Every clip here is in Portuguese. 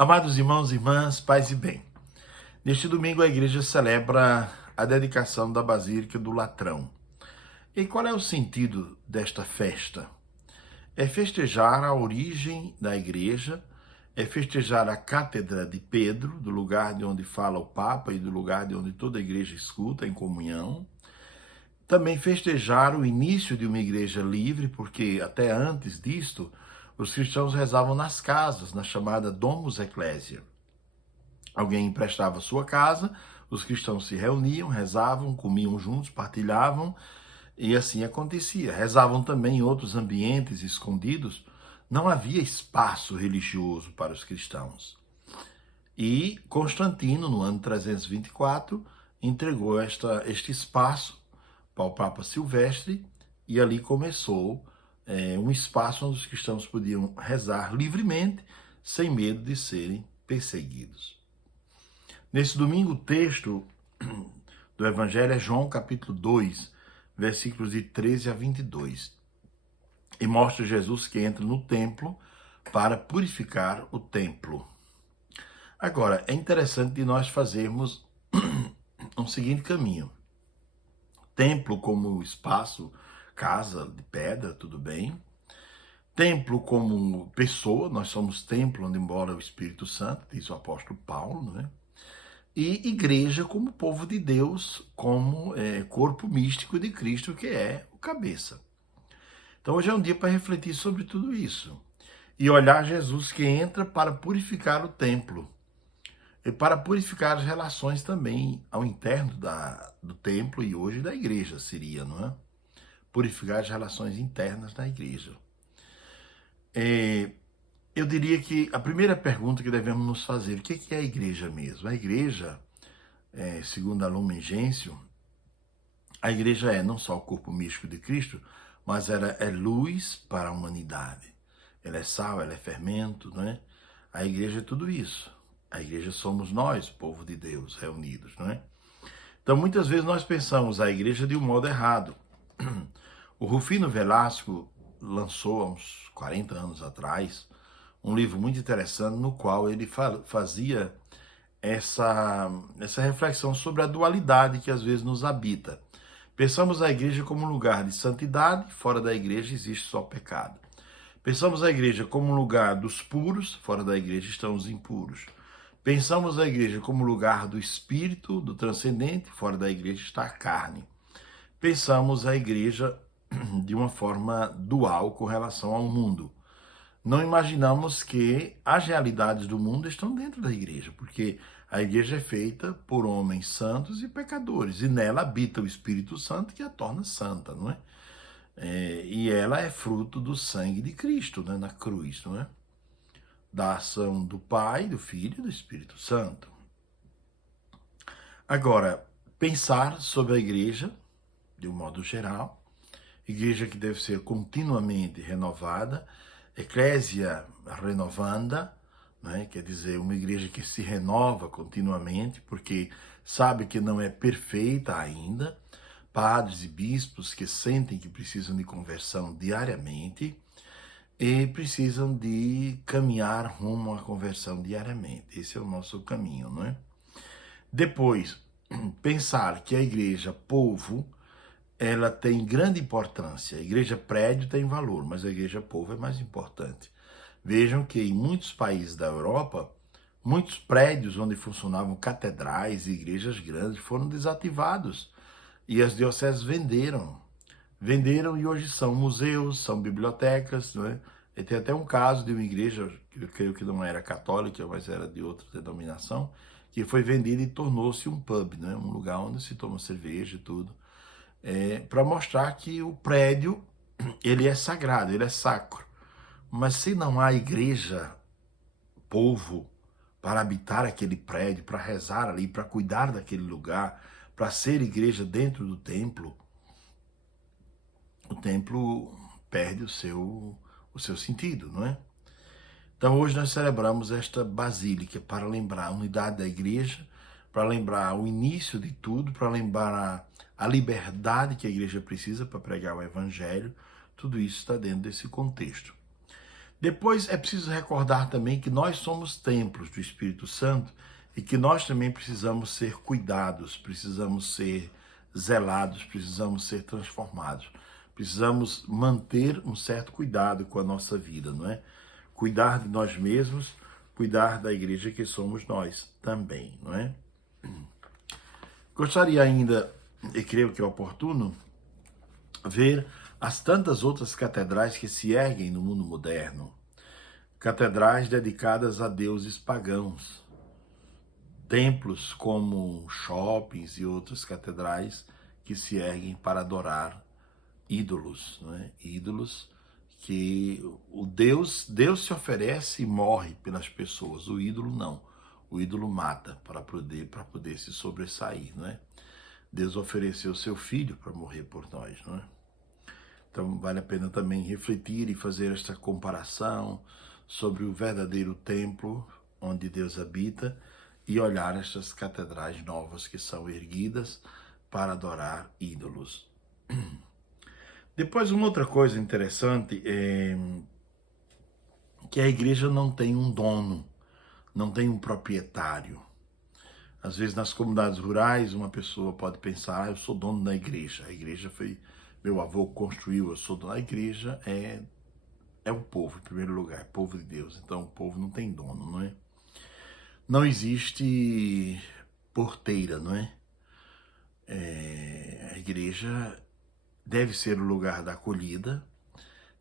Amados irmãos e irmãs, paz e bem. Neste domingo a igreja celebra a dedicação da Basílica do Latrão. E qual é o sentido desta festa? É festejar a origem da igreja, é festejar a cátedra de Pedro, do lugar de onde fala o Papa e do lugar de onde toda a igreja escuta em comunhão. Também festejar o início de uma igreja livre, porque até antes disto, os cristãos rezavam nas casas, na chamada Domus Ecclesia. Alguém emprestava sua casa, os cristãos se reuniam, rezavam, comiam juntos, partilhavam, e assim acontecia. Rezavam também em outros ambientes escondidos, não havia espaço religioso para os cristãos. E Constantino, no ano 324, entregou este espaço para o Papa Silvestre, e ali começou um espaço onde os cristãos podiam rezar livremente, sem medo de serem perseguidos. Nesse domingo, o texto do Evangelho é João capítulo 2, versículos de 13 a 22. E mostra Jesus que entra no templo para purificar o templo. Agora, é interessante de nós fazermos um seguinte caminho. Templo como espaço, casa de pedra, tudo bem. Templo como pessoa, nós somos templo onde mora o Espírito Santo, diz o apóstolo Paulo, não é? E igreja como povo de Deus, como corpo místico de Cristo, que é o cabeça. Então hoje é um dia para refletir sobre tudo isso. E olhar Jesus que entra para purificar o templo. E para purificar as relações também ao interno do templo e hoje da igreja seria, não é? Purificar as relações internas da igreja. Eu diria que a primeira pergunta que devemos nos fazer, o que é a igreja mesmo? A igreja, segundo a Lumen Gentium, a igreja é não só o corpo místico de Cristo, mas ela é luz para a humanidade. Ela é sal, ela é fermento, não é? A igreja é tudo isso. A igreja somos nós, povo de Deus, reunidos, não é? Então, muitas vezes nós pensamos a igreja de um modo errado. O Rufino Velasco lançou há uns 40 anos atrás um livro muito interessante no qual ele fazia essa reflexão sobre a dualidade que às vezes nos habita. Pensamos a igreja como um lugar de santidade, fora da igreja existe só pecado. Pensamos a igreja como um lugar dos puros, fora da igreja estão os impuros. Pensamos a igreja como lugar do espírito, do transcendente, fora da igreja está a carne. Pensamos a igreja de uma forma dual com relação ao mundo. Não imaginamos que as realidades do mundo estão dentro da igreja, porque a igreja é feita por homens santos e pecadores, e nela habita o Espírito Santo que a torna santa, não é? E ela é fruto do sangue de Cristo, né, na cruz, não é? Da ação do Pai, do Filho e do Espírito Santo. Agora, pensar sobre a igreja, de um modo geral, igreja que deve ser continuamente renovada, Ecclesia renovanda, né? Quer dizer, uma igreja que se renova continuamente, porque sabe que não é perfeita ainda, padres e bispos que sentem que precisam de conversão diariamente, e precisam de caminhar rumo à conversão diariamente. Esse é o nosso caminho, não é? Depois, pensar que a igreja povo, ela tem grande importância. A igreja prédio tem valor, mas a igreja povo é mais importante. Vejam que em muitos países da Europa, muitos prédios onde funcionavam catedrais e igrejas grandes foram desativados e as dioceses venderam e hoje são museus, são bibliotecas, não é? E tem até um caso de uma igreja, que eu creio que não era católica, mas era de outra denominação, que foi vendida e tornou-se um pub, né? Um lugar onde se toma cerveja e tudo, para mostrar que o prédio, ele é sagrado, ele é sacro. Mas se não há igreja, povo, para habitar aquele prédio, para rezar ali, para cuidar daquele lugar, para ser igreja dentro do templo, o templo perde o seu sentido, não é? Então hoje nós celebramos esta basílica para lembrar a unidade da igreja, para lembrar o início de tudo, para lembrar a liberdade que a igreja precisa para pregar o evangelho. Tudo isso está dentro desse contexto. Depois é preciso recordar também que nós somos templos do Espírito Santo e que nós também precisamos ser cuidados, precisamos ser zelados, precisamos ser transformados. Precisamos manter um certo cuidado com a nossa vida, não é? Cuidar de nós mesmos, cuidar da igreja que somos nós também, não é? Gostaria ainda, e creio que é oportuno, ver as tantas outras catedrais que se erguem no mundo moderno. Catedrais dedicadas a deuses pagãos. Templos como shoppings e outras catedrais que se erguem para adorar ídolos, não é? Ídolos que o Deus se oferece e morre pelas pessoas, o ídolo não. O ídolo mata para poder se sobressair, não é? Deus ofereceu seu filho para morrer por nós, não é? Então vale a pena também refletir e fazer esta comparação sobre o verdadeiro templo onde Deus habita e olhar estas catedrais novas que são erguidas para adorar ídolos. Depois, uma outra coisa interessante é que a igreja não tem um dono, não tem um proprietário. Às vezes, nas comunidades rurais, uma pessoa pode pensar, eu sou dono da igreja, a igreja foi, meu avô construiu, eu sou dono da igreja, é o povo, em primeiro lugar, é o povo de Deus. Então, o povo não tem dono, não é? Não existe porteira, não é? A igreja deve ser o lugar da acolhida.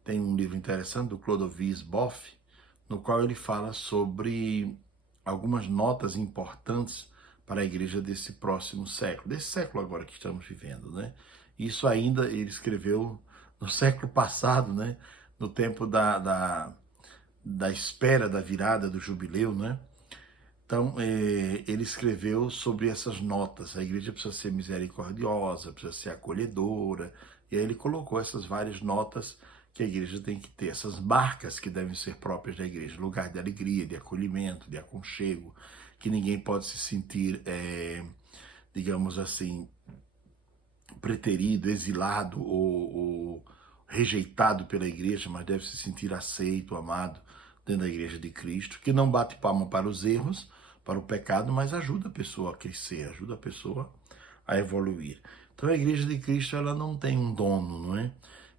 Tem um livro interessante do Clodovis Boff, no qual ele fala sobre algumas notas importantes para a igreja desse próximo século, desse século agora que estamos vivendo, né? Isso ainda ele escreveu no século passado, né? No tempo da espera da virada do jubileu, né? Então, ele escreveu sobre essas notas. A igreja precisa ser misericordiosa, precisa ser acolhedora. E aí ele colocou essas várias notas que a igreja tem que ter, essas marcas que devem ser próprias da igreja. Lugar de alegria, de acolhimento, de aconchego, que ninguém pode se sentir, digamos assim, preterido, exilado ou rejeitado pela igreja, mas deve se sentir aceito, amado dentro da igreja de Cristo, que não bate palma para os erros, para o pecado, mas ajuda a pessoa a crescer, ajuda a pessoa a evoluir. Então a igreja de Cristo, ela não tem um dono, não é?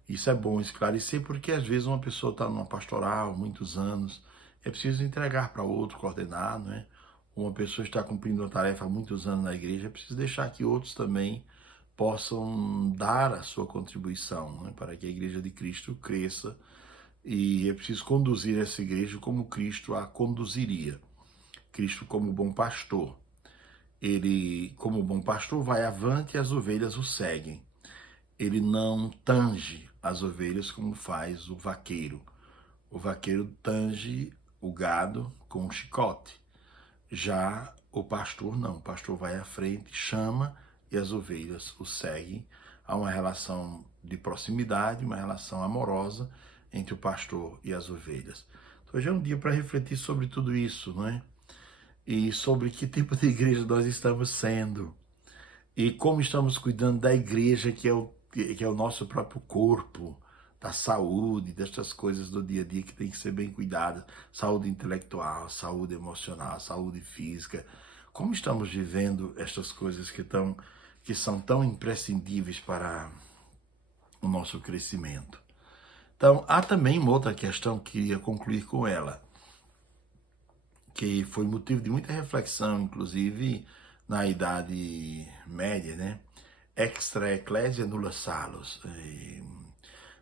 Isso é bom esclarecer, porque às vezes uma pessoa está numa pastoral, muitos anos, é preciso entregar para outro, coordenar, não é? Uma pessoa está cumprindo uma tarefa há muitos anos na igreja, é preciso deixar que outros também possam dar a sua contribuição, né, para que a igreja de Cristo cresça, e é preciso conduzir essa igreja como Cristo a conduziria. Cristo como bom pastor. Ele, como bom pastor, vai avante e as ovelhas o seguem. Ele não tange as ovelhas como faz o vaqueiro. O vaqueiro tange o gado com um chicote. Já o pastor não. O pastor vai à frente, chama e as ovelhas o seguem. Há uma relação de proximidade, uma relação amorosa entre o pastor e as ovelhas. Então, hoje é um dia para refletir sobre tudo isso, não é? E sobre que tipo de igreja nós estamos sendo. E como estamos cuidando da igreja, que é o nosso próprio corpo, da saúde, destas coisas do dia a dia que tem que ser bem cuidadas. Saúde intelectual, saúde emocional, saúde física. Como estamos vivendo estas coisas que são tão imprescindíveis para o nosso crescimento. Então, há também uma outra questão que queria concluir com ela, que foi motivo de muita reflexão, inclusive na Idade Média, né? Extra ecclesia nulla salus.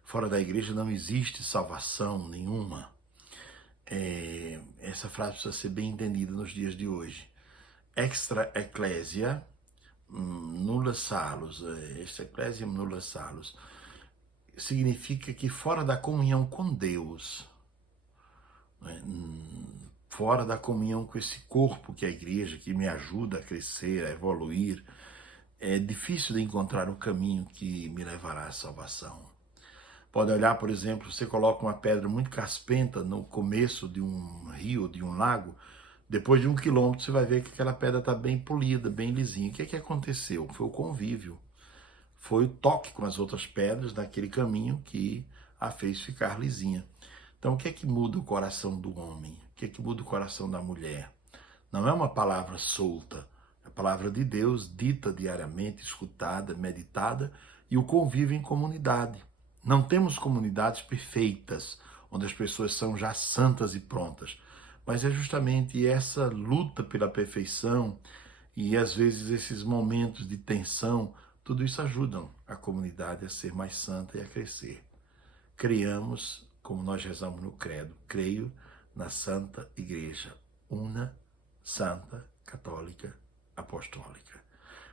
Fora da igreja não existe salvação nenhuma. Essa frase precisa ser bem entendida nos dias de hoje. Extra ecclesia nulla salus. Extra ecclesia nulla salus. Significa que fora da comunhão com Deus, né? Fora da comunhão com esse corpo que é a igreja, que me ajuda a crescer, a evoluir, é difícil de encontrar o caminho que me levará à salvação. Pode olhar, por exemplo, você coloca uma pedra muito caspenta no começo de um rio, de um lago, depois de 1 quilômetro você vai ver que aquela pedra está bem polida, bem lisinha. O que aconteceu? Foi o convívio, foi o toque com as outras pedras naquele caminho que a fez ficar lisinha. Então, o que é que muda o coração do homem? O que é que muda o coração da mulher? Não é uma palavra solta, é a palavra de Deus dita diariamente, escutada, meditada e o convívio em comunidade. Não temos comunidades perfeitas, onde as pessoas são já santas e prontas, mas é justamente essa luta pela perfeição e às vezes esses momentos de tensão, tudo isso ajudam a comunidade a ser mais santa e a crescer. Criamos, como nós rezamos no credo, creio na Santa Igreja, una, santa, católica, apostólica.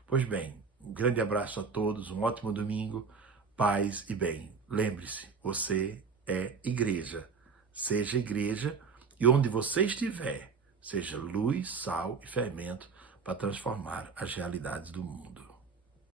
Pois bem, um grande abraço a todos, um ótimo domingo, paz e bem. Lembre-se, você é igreja. Seja igreja e onde você estiver, seja luz, sal e fermento para transformar as realidades do mundo.